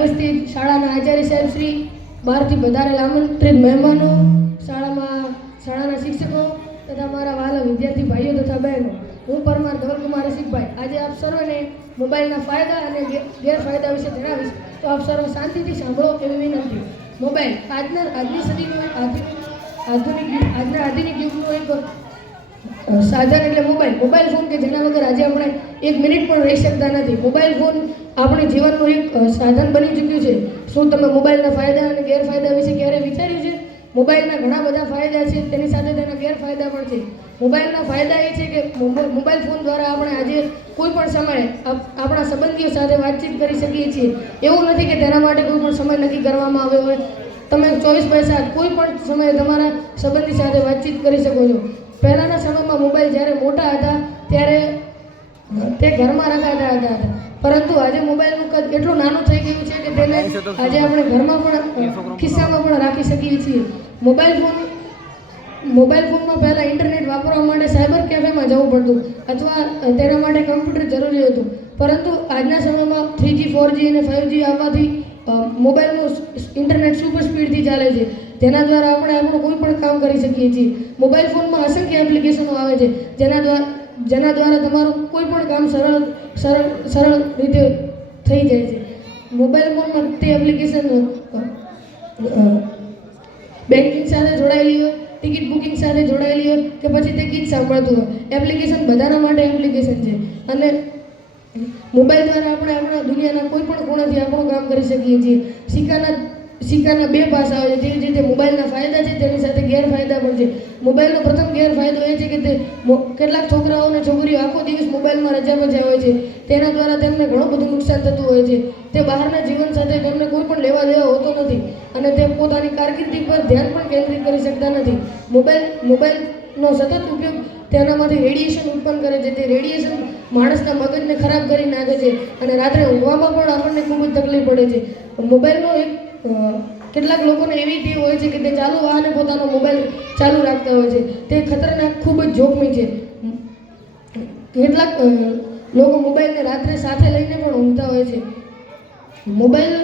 ઉપસ્થિત શાળાના આચાર્ય સાહેબ શ્રી, બહારથી વધારેલા આમંત્રિત મહેમાનો, શાળાના શિક્ષકો તથા મારા વાલા વિદ્યાર્થી ભાઈઓ તથા બહેનો, હું પરમાર ધવલકુમાર રસિકભાઈ આજે આપ સર્વને મોબાઈલના ફાયદા અને ગેરફાયદા વિશે જણાવીશ, તો આપ સર્વ શાંતિથી સાંભળો એવી વિનંતી. મોબાઈલ આજની સદીનું આધુનિક યુગનું એક સાધન એટલે મોબાઈલ ફોન કે જેના વગર આજે આપણે એક મિનિટ પણ રહી શકતા નથી. મોબાઈલ ફોન આપણી જીવનનું એક સાધન બની ચૂક્યું છે. શું તમે મોબાઈલના ફાયદા અને ગેરફાયદા વિશે ક્યારે વિચાર્યું છે? મોબાઈલના ઘણા બધા ફાયદા છે, તેની સાથે તેના ગેરફાયદા પણ છે. મોબાઈલના ફાયદા એ છે કે મોબાઈલ ફોન દ્વારા આપણે આજે કોઈ પણ સમયે આપણા સંબંધીઓ સાથે વાતચીત કરી શકીએ છીએ. એવું નથી કે તેના માટે કોઈ પણ સમય નક્કી કરવામાં આવ્યો હોય. તમે 24/7 કોઈ પણ સમયે તમારા સંબંધી સાથે વાતચીત કરી શકો છો. પહેલાંના સમયમાં મોબાઈલ જ્યારે મોટા હતા ત્યારે તે ઘરમાં રખાતા હતા, પરંતુ આજે મોબાઈલનું કદ એટલું નાનું થઈ ગયું છે કે તેને આજે આપણે ઘરમાં પણ ખિસ્સામાં પણ રાખી શકીએ છીએ. મોબાઈલ ફોનમાં પહેલાં ઇન્ટરનેટ વાપરવા માટે સાયબર કેફેમાં જવું પડતું અથવા તેના માટે કમ્પ્યુટર જરૂરી હતું, પરંતુ આજના સમયમાં 3G 4G અને 5G આવવાથી મોબાઈલનું ઇન્ટરનેટ સુપર સ્પીડથી ચાલે છે, જેના દ્વારા આપણે આપણું કોઈ પણ કામ કરી શકીએ છીએ. મોબાઈલ ફોનમાં અસંખ્ય એપ્લિકેશનો આવે છે જેના દ્વારા તમારું કોઈ પણ કામ સરળ રીતે થઈ જાય છે. મોબાઈલ ફોનમાં તે એપ્લિકેશન બેન્કિંગ સાથે જોડાયેલી હોય, ટિકિટ બુકિંગ સાથે જોડાયેલી હોય કે પછી તે ગીત સાંભળતું હોય, એપ્લિકેશન બધાના માટે એપ્લિકેશન છે. અને મોબાઈલ દ્વારા આપણે આપણા દુનિયાના કોઈ પણ ખૂણેથી આપણું કામ કરી શકીએ છીએ. સિક્કાના બે પાસા હોય છે. જેવી રીતે મોબાઈલના ફાયદા છે તેની સાથે ગેરફાયદા પણ છે. મોબાઈલનો પ્રથમ ગેરફાયદો એ છે કે તે કેટલાક છોકરાઓ અને છોકરીઓ આખો દિવસ મોબાઈલમાં રજા બજા હોય છે. તેના દ્વારા તેમને ઘણું બધું નુકસાન થતું હોય છે. તે બહારના જીવન સાથે તેમને કોઈ પણ લેવા દેવા હોતો નથી અને તે પોતાની કારકિર્દી પર ધ્યાન પણ કેન્દ્રિત કરી શકતા નથી. મોબાઈલનો સતત ઉપયોગ તેનામાંથી રેડિયેશન ઉત્પન્ન કરે છે. તે રેડિયેશન માણસના મગજને ખરાબ કરી નાખે છે અને રાત્રે ઊંઘવામાં પણ આપણને ખૂબ જ તકલીફ પડે છે. મોબાઈલનો કેટલાક લોકોને એવી ટેવ હોય છે કે તે ચાલુ વાહને પોતાનો મોબાઈલ ચાલુ રાખતા હોય છે. તે ખતરનાક, ખૂબ જ જોખમી છે. કેટલાક લોકો મોબાઈલને રાત્રે સાથે લઈને પણ ઊંઘતા હોય છે. મોબાઈલ